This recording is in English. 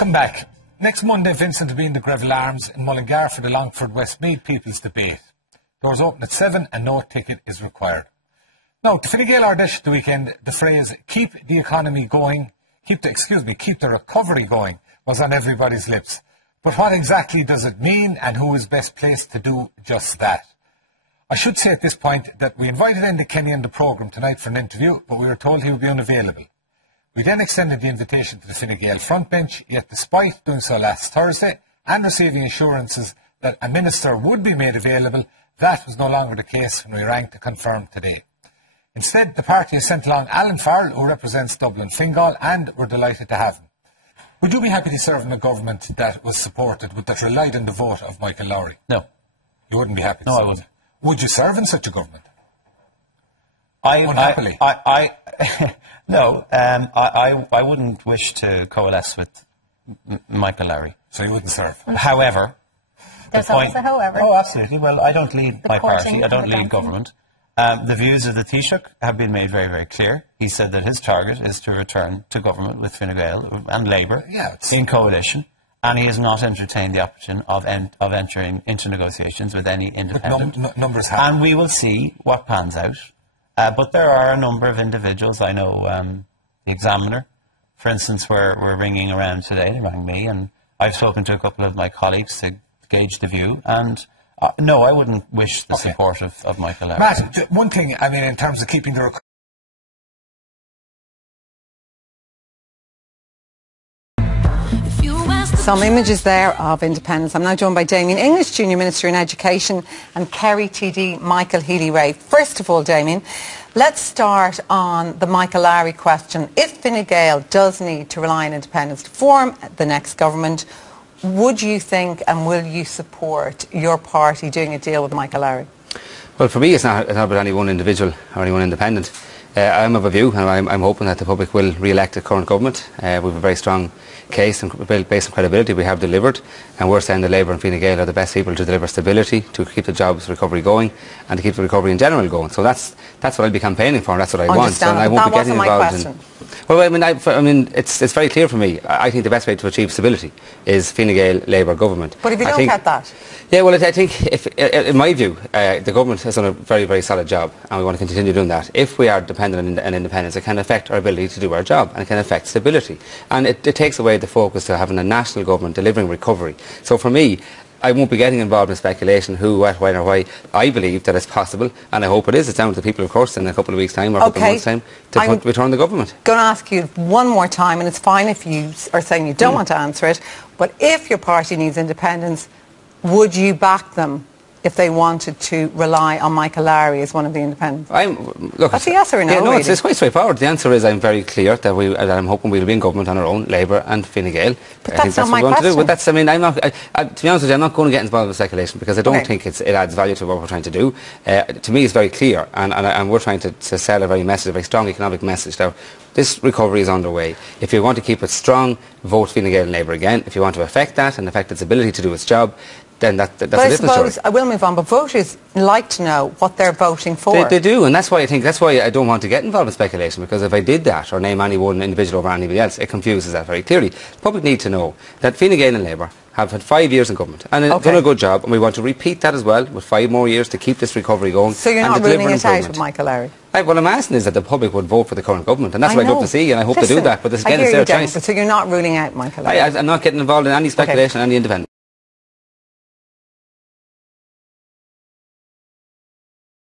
Welcome back. Next Monday, Vincent will be in the Greville Arms in Mullingar for the Longford Westmeath People's Debate. Doors open at 7 and no ticket is required. Now, to Fine Gael Ardèche the weekend, the phrase keep the economy going, keep the recovery going was on everybody's lips. But what exactly does it mean, and who is best placed to do just that? I should say at this point that we invited Enda Kenny on the programme tonight for an interview, but we were told he would be unavailable. We then extended the invitation to the Fine Gael frontbench, yet despite doing so last Thursday and receiving assurances that a minister would be made available, that was no longer the case when we rang to confirm today. Instead, the party has sent along Alan Farrell, who represents Dublin Fingal, and we're delighted to have him. Would you be happy to serve in a government that was supported, that relied on the vote of Michael Lowry? No. You wouldn't be happy to No, serve? I wouldn't. Would you serve in such a government? No, I wouldn't wish to coalesce with Michael Lowry. So you wouldn't serve? However... There's always a however. Oh, absolutely. Well, I don't lead my party. I don't lead government. The views of the Taoiseach have been made very, very clear. He said that his target is to return to government with Fine Gael and Labour in coalition, and he has not entertained the option of entering into negotiations with any independent. And we will see what pans out. But there are a number of individuals. I know the Examiner, for instance, we're ringing around today. They rang me, and I've spoken to a couple of my colleagues to gauge the view, and no, I wouldn't wish the support of Michael Lowry. Matt, one thing, I mean, in terms of keeping the... Some images there of independence. I'm now joined by Damien English, Junior Minister in Education, and Kerry TD Michael Lowry. First of all, Damien, let's start on the Michael Lowry question. If Fine Gael does need to rely on independence to form the next government, would you think and will you support your party doing a deal with Michael Lowry? Well, for me, it's not about any one individual or any one independent. I'm of a view, and I'm hoping that the public will re-elect the current government. We have a very strong case and based on credibility. We have delivered, and we're saying that Labour and Fine Gael are the best people to deliver stability, to keep the jobs recovery going, and to keep the recovery in general going. So that's what I'll be campaigning for, and that's what I want. So I won't be getting involved in. Well, I mean, it's very clear for me. I think the best way to achieve stability is Fine Gael Labour government. But if you don't get that? Yeah, well, I think, in my view, the government has done a very, very solid job, and we want to continue doing that. If we are dependent on independence, it can affect our ability to do our job, and it can affect stability. And it takes away the focus to having a national government delivering recovery. So for me, I won't be getting involved in speculation who, what, when or why. I believe that it's possible, and I hope it is. It's down to the people, of course, in a couple of weeks' time or a couple of months' time to return the government. I'm going to ask you one more time, and it's fine if you are saying you don't want to answer it, but if your party needs independence, would you back them if they wanted to rely on Michael Lowry as one of the independents? That's a yes or a no? Yeah, no, really. it's quite straightforward. The answer is I'm very clear that I'm hoping we'll be in government on our own, Labour and Fine Gael. But that's not my question. But that's, I mean, I'm not, to be honest with you, I'm not going to get involved with speculation because I don't think it adds value to what we're trying to do. To me, it's very clear, and we're trying to sell a very strong economic message. Now, this recovery is underway. If you want to keep it strong, vote Fine Gael and Labour again. If you want to affect that and affect its ability to do its job, then that's a different story. I will move on, but voters like to know what they're voting for. They do, and that's why I don't want to get involved in speculation, because if I did that, or name any one individual over anybody else, it confuses that very clearly. The public need to know that Fine Gael and Labour have had 5 years in government, and they've done a good job, and we want to repeat that as well, with 5 more years to keep this recovery going. So you're not ruling it out with Michael Lowry? What I'm asking is that the public would vote for the current government, and that's what I'd love to see, and I hope to do that. But again, it's their choice. So you're not ruling out Michael Lowry? I'm not getting involved in any speculation, any independence.